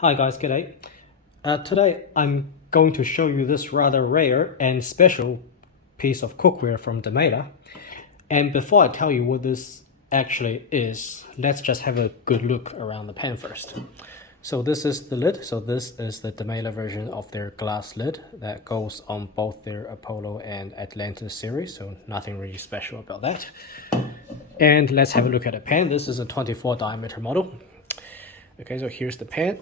Hi guys, g'day. Today I'm going to show you this rather rare and special piece of cookware from Demeyere. And before I tell you what this actually is, let's just have a good look around the pan first. So this is the lid. So this is the Demeyere version of their glass lid that goes on both their Apollo and Atlantis series. So nothing really special about that. And let's have a look at the pan. This is a 24 diameter model. Okay, so here's the pan.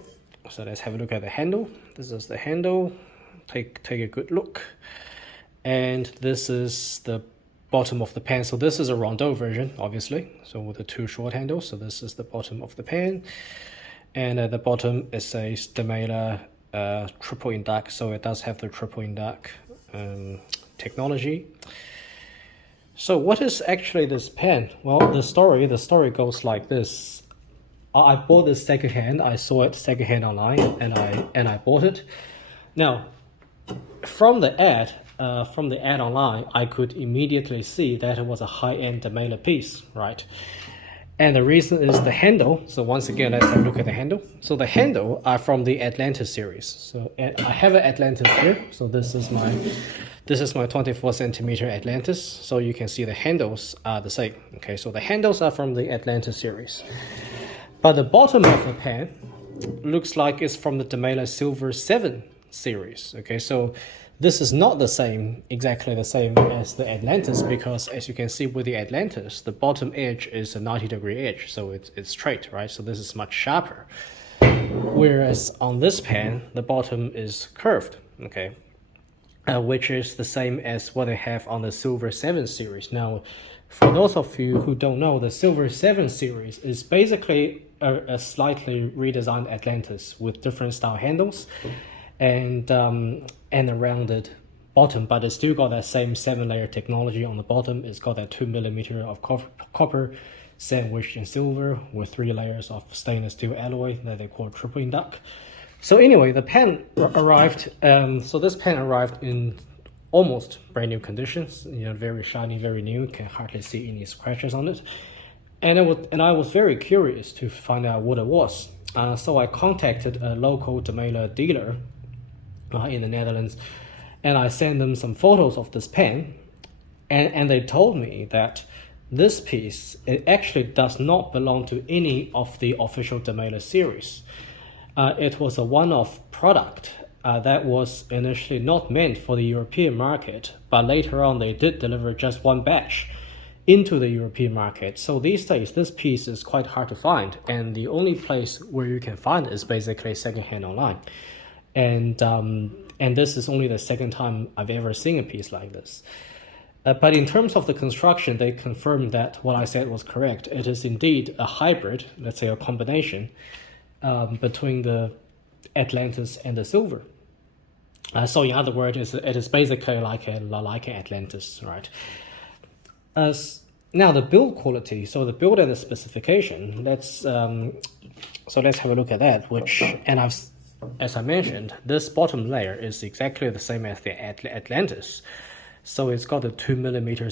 So let's have a look at the handle. This is the handle. Take a good look. And this is the bottom of the pan. So this is a rondeau version, obviously. So with the two short handles. So this is the bottom of the pan. And at the bottom it says Demeyere triple induct. So it does have the triple induct technology. So what is actually this pan? Well, the story goes like this. I bought this secondhand. I saw it secondhand online, and I bought it. Now, from the ad online, I could immediately see that it was a high-end Demeyere piece, right? And the reason is the handle. So once again, let's have a look at the handle. So the handle are from the Atlantis series. So I have an Atlantis here. So this is my 24 centimeter Atlantis. So you can see the handles are the same. Okay, so the handles are from the Atlantis series. But the bottom of the pan looks like it's from the Demeyere Silver 7 series. Okay, so this is not exactly the same as the Atlantis, because as you can see with the Atlantis, the bottom edge is a 90-degree edge, so it's straight, right? So this is much sharper. Whereas on this pan, the bottom is curved, okay, which is the same as what they have on the Silver 7 series. Now, for those of you who don't know, the Silver 7 series is basically a slightly redesigned Atlantis with different style handles and a rounded bottom, but it's still got that same 7-layer technology on the bottom. It's got that 2 millimeter of copper sandwiched in silver with 3 layers of stainless steel alloy that they call triple induct. So anyway, the pan arrived. So this pan arrived in almost brand new conditions. Very shiny, very new. Can hardly see any scratches on it. And I was very curious to find out what it was. So I contacted a local Demeyere dealer in the Netherlands, and I sent them some photos of this pan, and they told me that this piece, it actually does not belong to any of the official Demeyere series. It was a one-off product that was initially not meant for the European market, but later on they did deliver just one batch into the European market. So these days, this piece is quite hard to find, and the only place where you can find it is basically secondhand online. And this is only the second time I've ever seen a piece like this. But in terms of the construction, they confirmed that what I said was correct. It is indeed a hybrid, let's say a combination, between the Atlantis and the silver. So in other words, it is basically like an Atlantis, right? Now the build quality, so the build and the specification. Let's have a look at that. As I mentioned, this bottom layer is exactly the same as the Atlantis. So it's got a 2 millimeter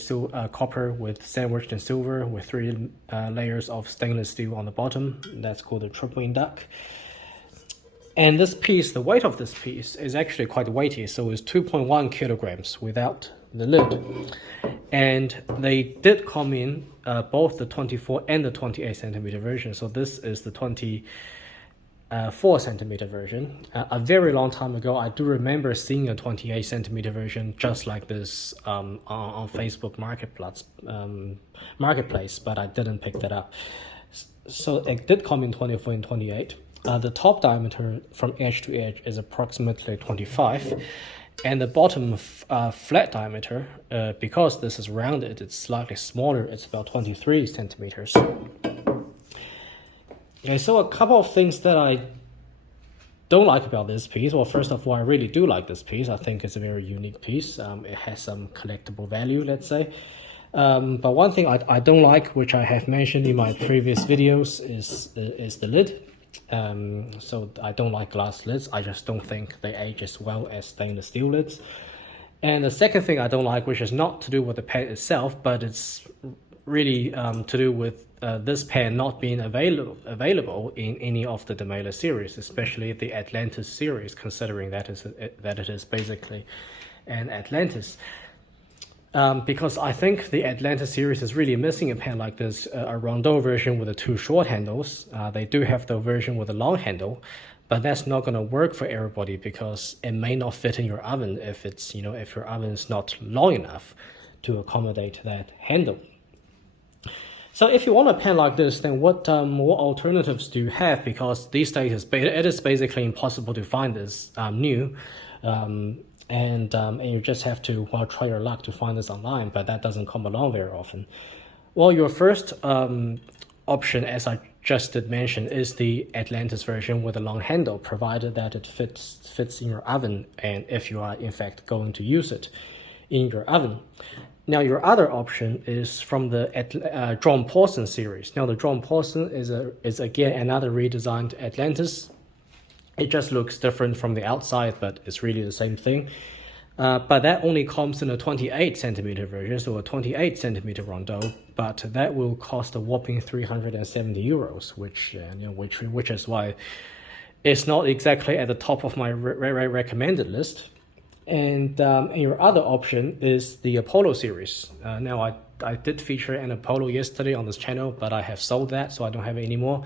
copper with sandwiched in silver with 3 layers of stainless steel on the bottom. That's called the triple induct. And this piece, the weight of this piece is actually quite weighty. So it's 2.1 kilograms without the lid. And they did come in both the 24 and the 28 centimeter version. So this is the 24 centimeter version. A very long time ago, I do remember seeing a 28 centimeter version just like this on Facebook Marketplace, but I didn't pick that up. So it did come in 24 and 28. The top diameter from edge to edge is approximately 25. And the bottom flat diameter, because this is rounded, it's slightly smaller. It's about 23 centimeters. Okay, so a couple of things that I don't like about this piece. Well, first of all, I really do like this piece. I think it's a very unique piece. It has some collectible value, let's say. But one thing I don't like, which I have mentioned in my previous videos, is the lid. So I don't like glass lids. I just don't think they age as well as stainless steel lids. And the second thing I don't like, which is not to do with the pan itself, but it's really to do with this pen not being available in any of the Demeyere series, especially the Atlantis series, considering that it is basically an Atlantis. Because I think the Atlantis series is really missing a pen like this, a rondeau version with the 2 short handles. They do have the version with a long handle, but that's not going to work for everybody because it may not fit in your oven if it's, if your oven is not long enough to accommodate that handle. So if you want a pen like this, then what alternatives do you have? Because these days it is basically impossible to find this new. And you just have to try your luck to find this online, but that doesn't come along very often. Well, your first option, as I just did mention, is the Atlantis version with a long handle, provided that it fits in your oven, and if you are in fact going to use it in your oven. Now, your other option is from the drawn porcelain series. Now, the drawn porcelain is again another redesigned Atlantis. It just looks different from the outside, but it's really the same thing. But that only comes in a 28 centimeter version, so a 28 centimeter rondeau. But that will cost a whopping 370 euros, which is why it's not exactly at the top of my recommended list. And your other option is the Apollo series. Now, I did feature an Apollo yesterday on this channel, but I have sold that, so I don't have it anymore.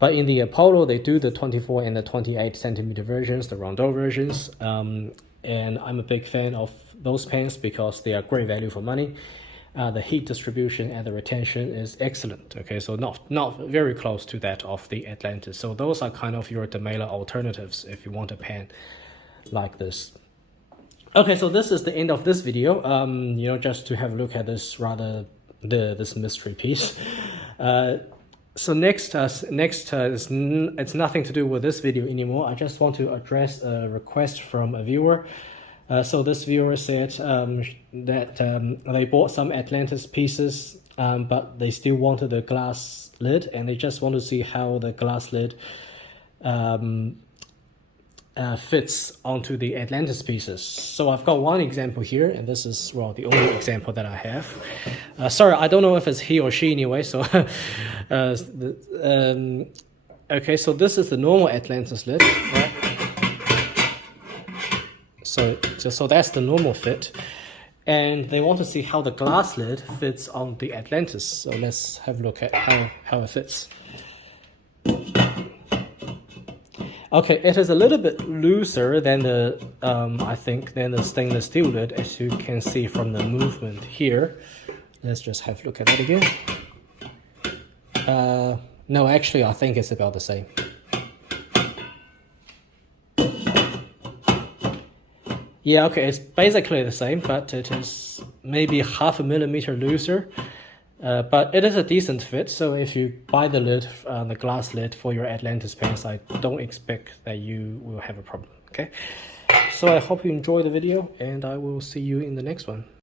But in the Apollo, they do the 24 and the 28 centimeter versions, the rondeau versions. And I'm a big fan of those pens because they are great value for money. The heat distribution and the retention is excellent. Okay, so not very close to that of the Atlantis. So those are kind of your Demeyere alternatives if you want a pen like this. Okay, so this is the end of this video. Just to have a look at this this mystery piece. So next, it's nothing to do with this video anymore. I just want to address a request from a viewer. So this viewer said that they bought some Atlantis pieces, but they still wanted the glass lid, and they just want to see how the glass lid fits onto the Atlantis pieces. So I've got one example here, and this is, the only example that I have. Sorry, I don't know if it's he or she anyway, so... okay, so this is the normal Atlantis lid, right? So that's the normal fit. And they want to see how the glass lid fits on the Atlantis. So let's have a look at how it fits. Okay, it is a little bit looser than the, than the stainless steel lid, as you can see from the movement here. Let's just have a look at that again. No, actually, I think it's about the same. Yeah, okay, it's basically the same, but it is maybe 0.5 millimeter looser. But it is a decent fit, so if you buy the lid, the glass lid for your Atlantis pens, I don't expect that you will have a problem, okay? So I hope you enjoyed the video, and I will see you in the next one.